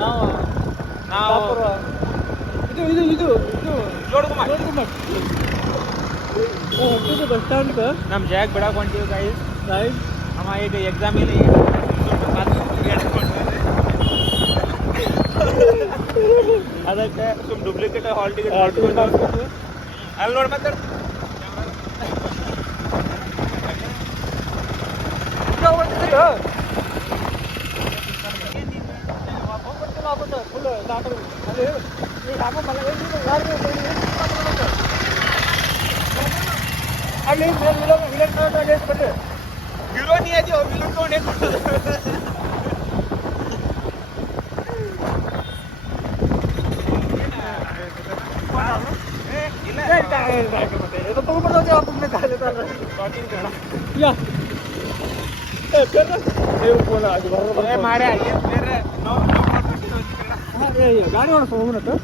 ನಾವು ಇದು ನೋಡ್ಕೊಂಬ bus stand ನಮ್ಮ ಜಾಗ ಬಿಡಕ್ಕೆ ಹೊಂಟೀವಿ ಗೈಸ್. ಅವ ಈಗ ಎಕ್ಸಾಮ್ ಇಲ್ಲ ಅದಕ್ಕೆ ಸುಮ್ ಡೂಪ್ಲಿಕೇಟ್ ಹಾಲ್ ಟಿಕೆಟ್ ಅಲ್ಲಿ ನೋಡಿ ಮತ್ತೆ ಅಲ್ಲಿ ವಿಲೋ ನೀ ಅದೀವ ವಿಲೋ ತೊಗೊಂಡು ಏನು ಕೊಟ್ಟದು ಗಾಡಿ ಹೊಡ್ಸು ಹೋಗ್ಬಿಟ್ಟು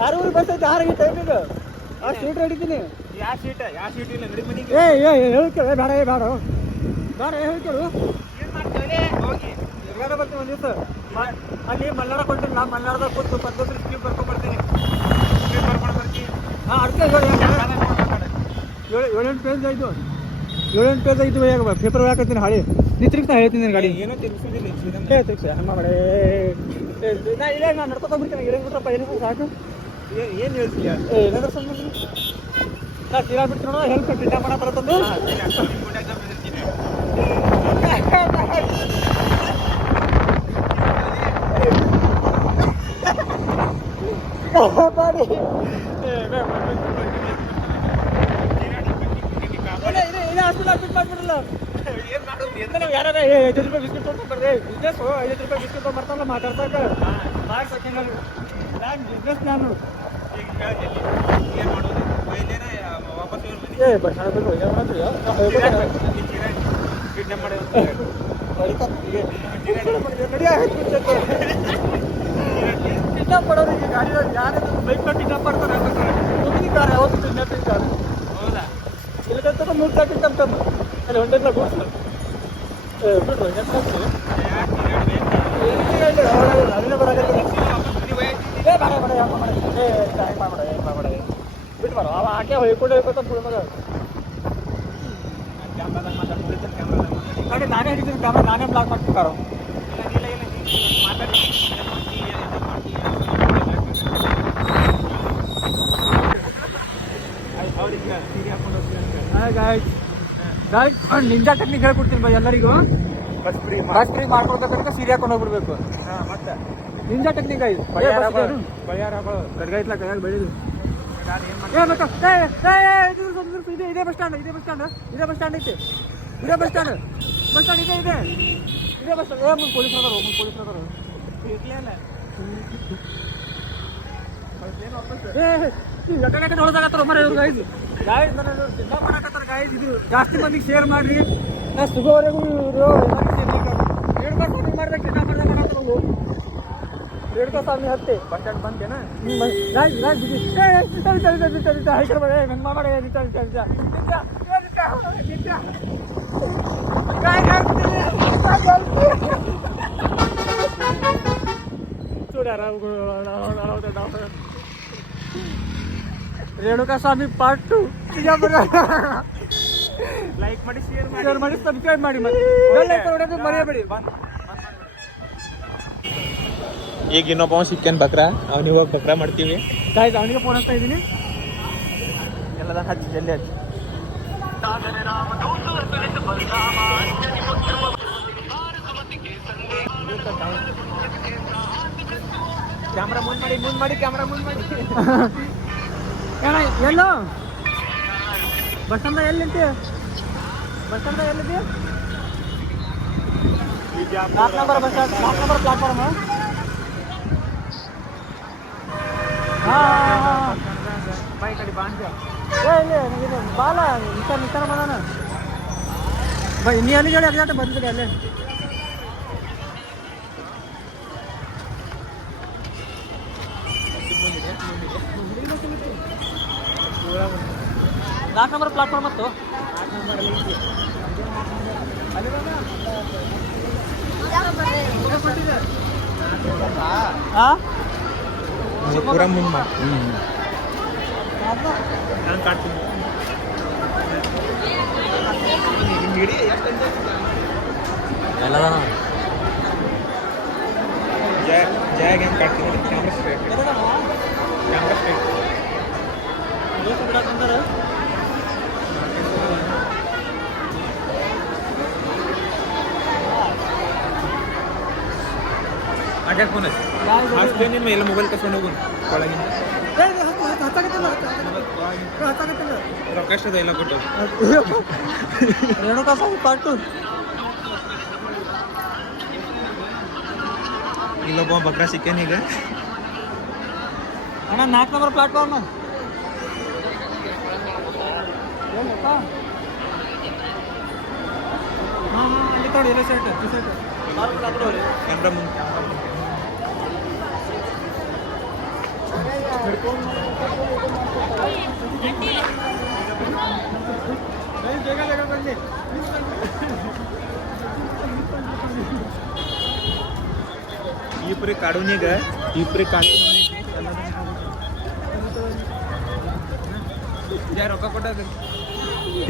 ಯಾರು ಊರಿಗೆ ಬರ್ತೈತೆ 6 ಗಂಟೆ ಟೈಮಿಗೆ ಆ ಸೀಟ್ ಹಿಡಿತೀನಿ. ಯಾವ ಸೀಟ್ ಇಲ್ಲ ನಡಿ ಮನೆಗೆ. ಹೇಳ್ಕೇಳು ಬೇಡ ಹೇಳ್ಕೇಳು ಏನು ಮಾಡ್ತೇವೆ ಹೋಗಿ ಎಲ್ಲಾರ ಬರ್ತೀನಿ ಒಂದು ದಿವಸ ಅಲ್ಲಿ ಮಲ್ನಾಡ ಕೊಡ್ತೀನಿ. ನಾ ಮಲ್ನಾಡದಾಗ ಕೂತು ಪದ್ಧತಿ ಸ್ಕೀಮ್ ಬರ್ಕೊಂಡ್ಬರ್ತೀನಿ. ಕರ್ಕೊಂಡು ಬರ್ತೀವಿ. ಹಾಂ ಅದಕ್ಕೆ 7-8 ಪೇಜ್ ಆಯಿತು. 7-8 ಪೇಜ್ ಆಯಿತು. ಈಗ ಪೇಪರ್ ಹಾಕತ್ತೀನಿ ಹಾಳಿ ನೀ ತಿರ್ಗಿ ನಾ ಹೇಳ್ತೀನಿ ನಿನ್ನ ಗಾಡಿ ಏನೋ ತಿರ್ಗಿಸೋದಿಲ್ಲ ತಿರ್ಗಿಸಿ ಹಂಗ ಮಾಡೇ ನಾ ಇಲ್ಲ ನಾನು ನಡ್ಕೊತ ಬಿಡ್ತೀನಿ. ಇರಂಗ್ ಬಿಟ್ರಪ್ಪ ಏನಿಲ್ಲ ಸಾಕು. ಏನು ಹೇಳ್ತೀಯ ಏನಾದ್ರು ಸ್ವಲ್ಪ ನಾ ತೀರಾ ಬಿಡ್ತೀನಿ ನೋಡೋ ಹೆಲ್ಪ್ ಟಿಟ ಮಾಡ ಬರತ್ತಂದು ಮಾಡಿ ಹಾಸ್ಪಿಟಲ್ ಬಿಟ್ಟು ಮಾಡ್ಬಿಡಲ್ಲ. ಯಾರು 5 ರೂಪಾಯಿ ಬಿಸ್ಕಿಟ್ ತೊಗೊಂಡ್ಬರ್ರಿ ಬಿಸ್ನೆಸ್ 5 ರೂಪಾಯಿ ಬಿಸ್ಕಿಟ್ ತೊಗೊಂಡ್ಬರ್ತಾನಲ್ಲ ಮಾತಾಡ್ತಾಕ ಬಿಸ್ನೆಸ್ ನಾನು ವಾಪಸ್ ಬಸ್ ಬೇಕು ಟಿಟಪ್ ಮಾಡೋರಿಗೆ ಗಾಡಿ ಯಾರು ಬೈಕ್ ಮಾಡಿ ಟಿಟಪ್ ಮಾಡ್ತಾರೆ ಕಾರ ಯಾವತ್ತು ತಿನ್ನತ್ತಿದ್ದಾರೆ. ಹೌದಾ ಇಲ್ಲದಂತ 3 ಸಾಕು ತಮ್ಮ ಅಲ್ಲಿ ಹೊಂಡೆಲ್ಲ ಕೂಡ್ಸು ಬಿಡ್ರು ಅದನ್ನೇ ಬರೋದಿಲ್ಲ. ಬಿಟ್ಟು ಬರೋ ಅವ ಆಕೆ ಹೊಯ್ಕೊಂಡು ಹೋಗ್ಬೇಕಂತ ಮಗ ನೋಡಿ ನಾನೇ ಹಿಡಿತೀನಿ ಕ್ಯಾಮ್ರಾ ನಾನೇ ಬ್ಲಾಕ್ ಮಾಡ್ತಿದ್ದಾರೋ ನಿಂಜಾ ಟೆಕ್ನಿಕ್ ಹೇಳ್ಕೊಡ್ತೀನಿ ಬೈ ಎಲ್ಲರಿಗೂ. ಬಸ್ ಫ್ರೀ ಮಾಡ್ಕೊಳ್ತಕ್ಕ ಸೀರೆ ಹಾಕೊಂಡು ಹೋಗ್ಬಿಡ್ಬೇಕು. ಮತ್ತೆ ನಿಂಜಾ ಟೆಕ್ನಿಕ್ ಆಯ್ತು ಗಡ್ಗೈತ್ಲ ಕೈಯಾಗ ಬೆಳೆದು ಇದೇ ಬಸ್ ಸ್ಟ್ಯಾಂಡ್ ಐತೆ ಬಸ್ ಸ್ಟ್ಯಾಂಡ್ ಇದೆ ಇದೇ ಬಸ್ ಸ್ಟ್ಯಾಂಡ್ ಪೊಲೀಸ್ ಅದಾರು ಹೊಡೆದಾಗತ್ತಾರ ಮರ ಇವ್ರು ಗಾಯ್ಸ್ ಜಿಲ್ಲಾ ಮಾಡಕತ್ತಾರ ಗಾಯ್ಸ್. ಇದು ಜಾಸ್ತಿ ಮಂದಿಗೆ ಶೇರ್ ಮಾಡ್ರಿ. ನಾ ಸಿಗೋವರೆಗೂ ಇವರು ಮಾಡ್ಬೇಕು ರೇಣುಕಾ ಸ್ವಾಮಿ ಹತ್ತಿ ಬಸ್ ಸ್ಟ್ಯಾಂಡ್ ಬಂತೇನ ರೇಣುಕಾ ಸ್ವಾಮಿ ಪಾರ್ಟ್ 2 ಲೈಕ್ ಮಾಡಿ ಶೇರ್ ಮಾಡಿ ಸಬ್ಸ್ಕ್ರೈಬ್ ಮಾಡಿ ಮತ್ತೆ ಮರೆಯಬೇಡಿ. ಈಗ ಇನ್ನೊಬ್ಬ ಸಿಕ್ಕನ್ ಬಕ್ರಾ ಅವ್ನಿಗೆ ಹೋಗಿ ಬಕ್ರಾ ಮಾಡ್ತೀವಿ ಗಾಯ್ಸ್. ಅವನಿಗೆ ಫೋನ್ ಹಚ್ತಾ ಇದ್ದೀನಿ. ಎಲ್ಲದ ಹಚ್ಚಿ ಜಲ್ದಿ ಹಚ್ಚಿ. ಕ್ಯಾಮ್ರಾ ಮುಂದ್ ಮಾಡಿ ಕ್ಯಾಮ್ರಾ ಮುಂದ್ ಮಾಡಿ ಏನ ಎಲ್ಲೋ ಬಸ್ ಸ್ಟ್ಯಾಂಡ್ ಎಲ್ಲಿದ್ದೆ 4 number bus stand 4 number platform. ಬಾಯ್ ಕಡೆ ಬಾಂಡ್ಯ ಬಾಲ ನಿಂತಾರ ಮಾಡೋಣ ಬೈ ನೀ ಅಲ್ಲಿ ಹೇಳಿ ಅರ್ಜಾಟ ಬಂದ್ಬಿಡಿ ಅಲ್ಲೇ. ನಾಲ್ಕು ನಂಬರ್ ಪ್ಲಾಟ್ಫಾರ್ಮ್ ಮತ್ತು 4 ನಂಬರ್ ಹಾಂ ಪೂರ ಮುಂದೆ ನಾನು ಕಾಡ್ತೀನಿ ಎಲ್ಲದ ಜಯ ಹೆಂಗೆ ಕಾಡ್ತೀನಿ ಕ್ಯಾಮ್ರಾ ಸ್ಟ್ರೈಟ್ ಕ್ಯಾಮ್ರಾ ಸ್ಟ್ರೈಟ್ ಆಗ ಫೋನ್ ಹಚ್ತೇನೆ ನಿಮ್ಮ ಎಲ್ಲ ಮೊಬೈಲ್ ಕಸ್ಕೊಂಡು ಹೋಗು ಒಳಗಿಂದ ರೊಕ್ಕ ಎಷ್ಟದ ಎಲ್ಲ ಕೊಟ್ಟು ರೇಣುಕಾ ಸ್ವಾಮಿ ಪಾರ್ಟ್ 2 ಇಲ್ಲೊಬ್ಬ ಬಕ್ರಾ ಸಿಕ್ಕೇನ ಈಗ ಅಣ್ಣ 4 ನಂಬರ್ ಪ್ಲಾಟ್ಫಾರ್ಮ್ ಹಾಂ ಇಲ್ಲಿ ನೋಡಿ ಎಲ್ಲ ಸೈಟ್ ಕ್ಯಾಮ್ರಾ ಮುಂದೆ ಬೇಗ ಬೇಗ ಬನ್ನಿ ಇಬ್ರಿ ಕಾಡೋನೀಗ ಇಬ್ರಿ ಕಾಡ್ತೀನಿ ಜಯ ರೊಕ್ಕ ಕೊಟ್ಟದ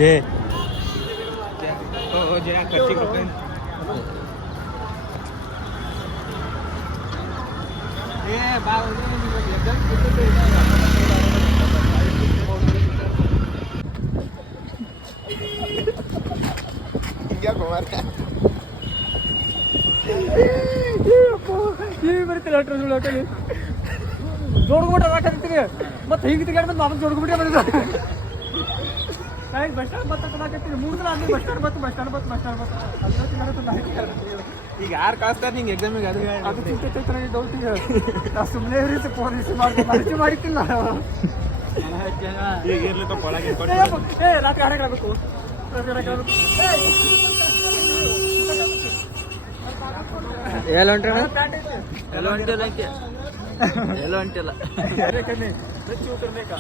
ಏ ಓ ಜಯ ಖರ್ಚಿಗೆ ರೊಕ್ಕ ಏನು ಏ ಬಾ ಬರ್ತಿಲ್ಲ ಜೋಡ್ಕೊಂಡ್ಬಿಟ್ರೆ ಹಾಕಿರ್ತೀವಿ ಮತ್ತೆ ಹಿಂಗೆ ತಿರ್ಗಾಡ್ದು ಮಾಮೂಲು ಜೋಡ್ಕೊಂಡ್ಬಿಟ್ಟೆ ಬಂದಿದ್ದ ಬಸ್ ಸ್ಟ್ಯಾಂಡ್ ಮತ್ತೆ ಹಾಕಿರ್ತೀವಿ 3 ದಿನ ಅಲ್ಲಿ ಬಸ್ ಸ್ಟ್ಯಾಂಡ್ ಬಸ್ ಈಗ ಯಾರು ಕಳಿಸ್ತಾರೆ ನಿಂಗೆ ಎಕ್ಸಾಮಿಗೆ ಅದು ಅದು ಚಿಂತೆ ಚೈತ್ರ ಡೌಟ್ ಈಗ ನಾ ಸುಮ್ಮನೆ ರೀತಿ ಫೋನ್ ರಿಸೀವ್ ಮಾಡ್ತೀನಿ ಮಾಡಿಕ್ಕಿಲ್ಲ ಈಗ ಇರ್ಲಿಕ್ಕ ಒಳಗೆ ಏ ರಾತ್ರಿ ಆಡಕ್ಕೆ ಎಲ್ಲ ಹೊಂಟ್ರಿ ಎಲ್ಲ ಹೊಂಟಿಲ್ಲ ಎಲ್ಲ ಹೊಂಟಿಲ್ಲ ಕಮ್ಮಿ ಹೆಚ್ಚು ಉತ್ತರಬೇಕಾ